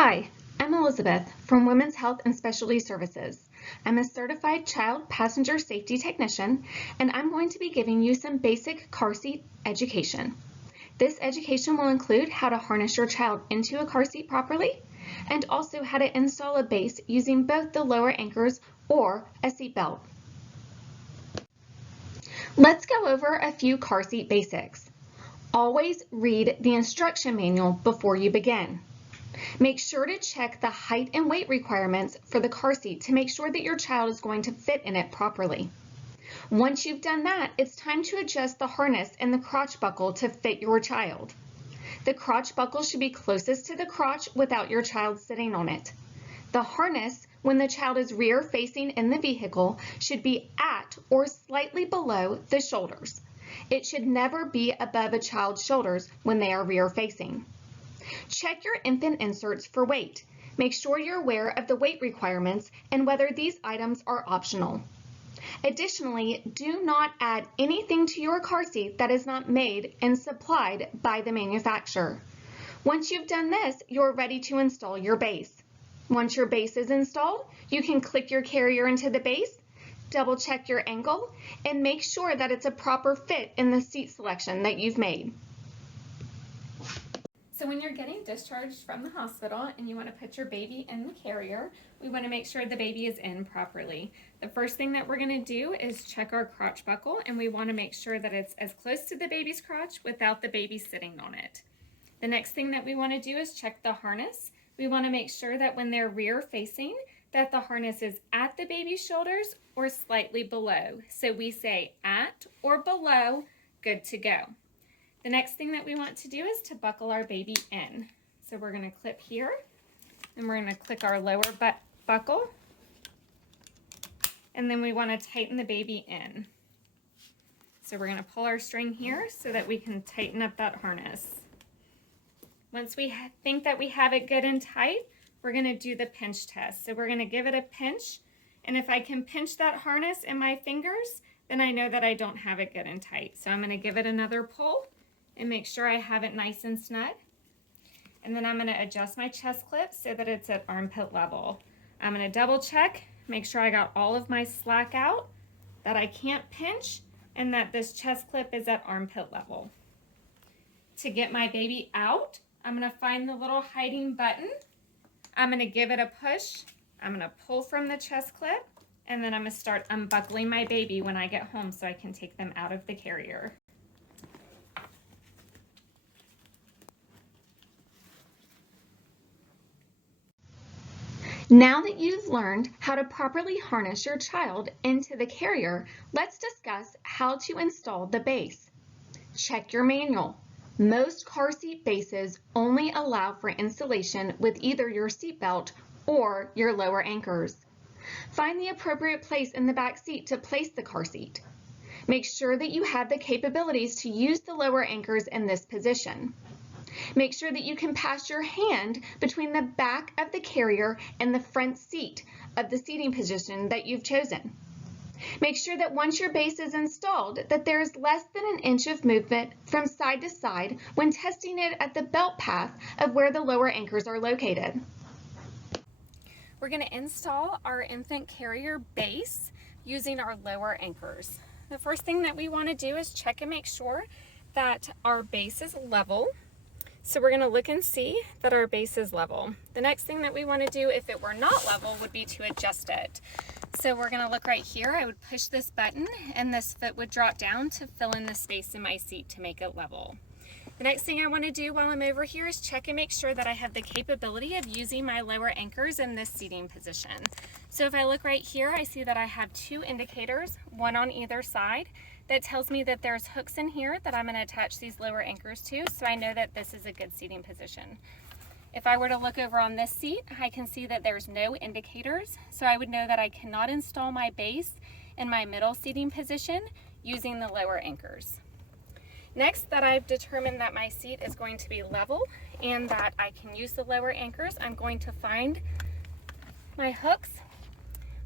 Hi, I'm Elizabeth from Women's Health and Specialty Services. I'm a certified child passenger safety technician, and I'm going to be giving you some basic car seat education. This education will include how to harness your child into a car seat properly, and also how to install a base using both the lower anchors or a seat belt. Let's go over a few car seat basics. Always read the instruction manual before you begin. Make sure to check the height and weight requirements for the car seat to make sure that your child is going to fit in it properly. Once you've done that, it's time to adjust the harness and the crotch buckle to fit your child. The crotch buckle should be closest to the crotch without your child sitting on it. The harness, when the child is rear facing in the vehicle, should be at or slightly below the shoulders. It should never be above a child's shoulders when they are rear facing. Check your infant inserts for weight. Make sure you're aware of the weight requirements and whether these items are optional. Additionally, do not add anything to your car seat that is not made and supplied by the manufacturer. Once you've done this, you're ready to install your base. Once your base is installed, you can click your carrier into the base, double check your angle, and make sure that it's a proper fit in the seat selection that you've made. So when you're getting discharged from the hospital and you want to put your baby in the carrier, we want to make sure the baby is in properly. The first thing that we're going to do is check our crotch buckle, and we want to make sure that it's as close to the baby's crotch without the baby sitting on it. The next thing that we want to do is check the harness. We want to make sure that when they're rear facing, that the harness is at the baby's shoulders or slightly below. So we say at or below, good to go. The next thing that we want to do is to buckle our baby in. So we're going to clip here, and we're going to click our lower buckle, and then we want to tighten the baby in. So we're going to pull our string here so that we can tighten up that harness. Once we think that we have it good and tight, we're going to do the pinch test. So we're going to give it a pinch, and if I can pinch that harness in my fingers, then I know that I don't have it good and tight. So I'm going to give it another pull and make sure I have it nice and snug. And then I'm going to adjust my chest clip so that it's at armpit level. I'm going to double check, make sure I got all of my slack out, that I can't pinch, and that this chest clip is at armpit level. To get my baby out, I'm going to find the little hiding button. I'm going to give it a push. I'm going to pull from the chest clip, and then I'm going to start unbuckling my baby when I get home so I can take them out of the carrier. Now that you've learned how to properly harness your child into the carrier, let's discuss how to install the base. Check your manual. Most car seat bases only allow for installation with either your seat belt or your lower anchors. Find the appropriate place in the back seat to place the car seat. Make sure that you have the capabilities to use the lower anchors in this position. Make sure that you can pass your hand between the back of the carrier and the front seat of the seating position that you've chosen. Make sure that once your base is installed, that there is less than an inch of movement from side to side when testing it at the belt path of where the lower anchors are located. We're going to install our infant carrier base using our lower anchors. The first thing that we want to do is check and make sure that our base is level. So we're going to look and see that our base is level. The next thing that we want to do if it were not level would be to adjust it. So we're going to look right here. I would push this button and this foot would drop down to fill in the space in my seat to make it level. The next thing I want to do while I'm over here is check and make sure that I have the capability of using my lower anchors in this seating position. So if I look right here, I see that I have two indicators, one on either side. That tells me that there's hooks in here that I'm going to attach these lower anchors to, so I know that this is a good seating position. If I were to look over on this seat, I can see that there's no indicators, so I would know that I cannot install my base in my middle seating position using the lower anchors. Next, that I've determined that my seat is going to be level and that I can use the lower anchors, I'm going to find my hooks.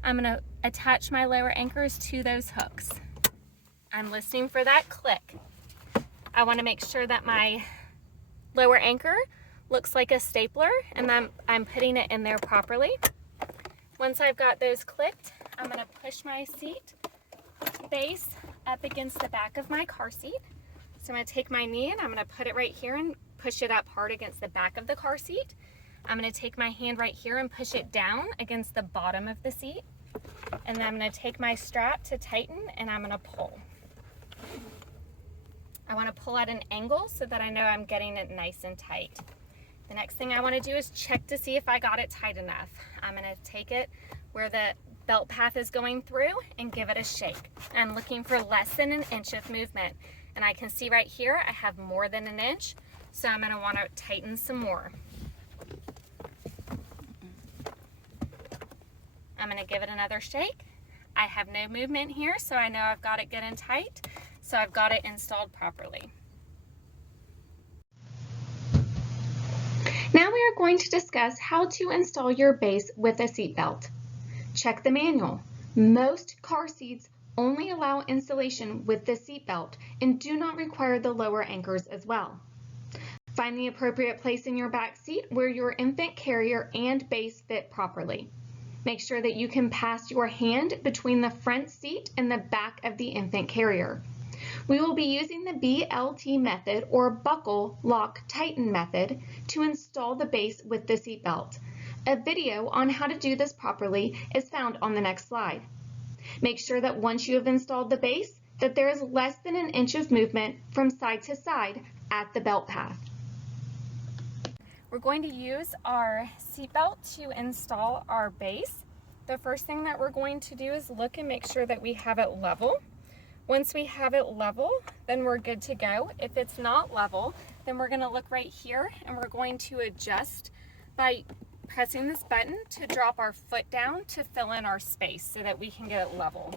I'm going to attach my lower anchors to those hooks. I'm listening for that click. I want to make sure that my lower anchor looks like a stapler, and I'm putting it in there properly. Once I've got those clipped, I'm going to push my seat base up against the back of my car seat. So I'm going to take my knee and I'm going to put it right here and push it up hard against the back of the car seat. I'm going to take my hand right here and push it down against the bottom of the seat. And then I'm going to take my strap to tighten and I'm going to pull. I want to pull at an angle so that I know I'm getting it nice and tight. The next thing I want to do is check to see if I got it tight enough. I'm going to take it where the belt path is going through and give it a shake. I'm looking for less than an inch of movement. And I can see right here I have more than an inch, so I'm going to want to tighten some more. I'm going to give it another shake. I have no movement here, so I know I've got it good and tight, so I've got it installed properly. Now we are going to discuss how to install your base with a seat belt. Check the manual. Most car seats only allow installation with the seat belt and do not require the lower anchors as well. Find the appropriate place in your back seat where your infant carrier and base fit properly. Make sure that you can pass your hand between the front seat and the back of the infant carrier. We will be using the BLT method or buckle lock tighten method to install the base with the seat belt. A video on how to do this properly is found on the next slide. Make sure that once you have installed the base, that there is less than an inch of movement from side to side at the belt path. We're going to use our seatbelt to install our base. The first thing that we're going to do is look and make sure that we have it level. Once we have it level, then we're good to go. If it's not level, then we're going to look right here and we're going to adjust by pressing this button to drop our foot down to fill in our space so that we can get it level.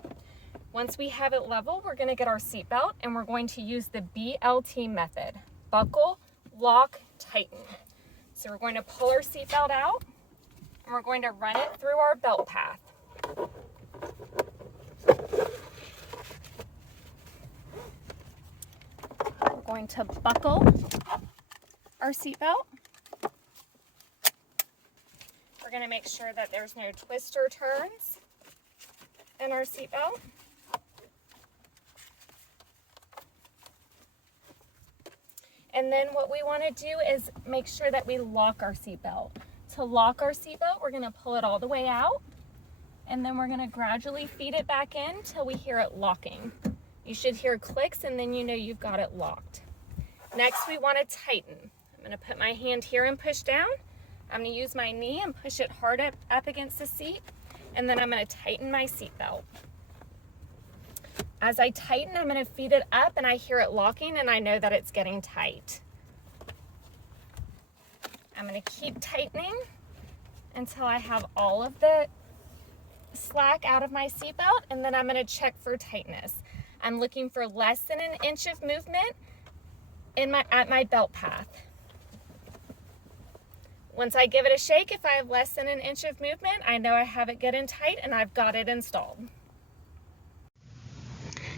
Once we have it level, we're going to get our seat belt and we're going to use the BLT method, buckle, lock, tighten. So we're going to pull our seat belt out and we're going to run it through our belt path. We're going to buckle our seat belt. We're going to make sure that there's no twists or turns in our seat belt. And then what we want to do is make sure that we lock our seat belt. To lock our seat belt, we're going to pull it all the way out, and then we're going to gradually feed it back in till we hear it locking. You should hear clicks, and then you know you've got it locked. Next, we want to tighten. I'm going to put my hand here and push down. I'm going to use my knee and push it hard up against the seat, and then I'm going to tighten my seat belt. As I tighten, I'm going to feed it up and I hear it locking and I know that it's getting tight. I'm going to keep tightening until I have all of the slack out of my seatbelt, and then I'm going to check for tightness. I'm looking for less than an inch of movement at my belt path. Once I give it a shake, if I have less than an inch of movement, I know I have it good and tight and I've got it installed.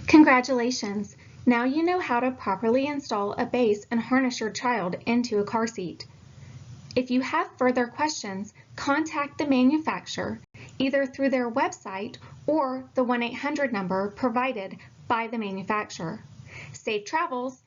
Congratulations! Now you know how to properly install a base and harness your child into a car seat. If you have further questions, contact the manufacturer either through their website or the 1-800 number provided by the manufacturer. Safe travels!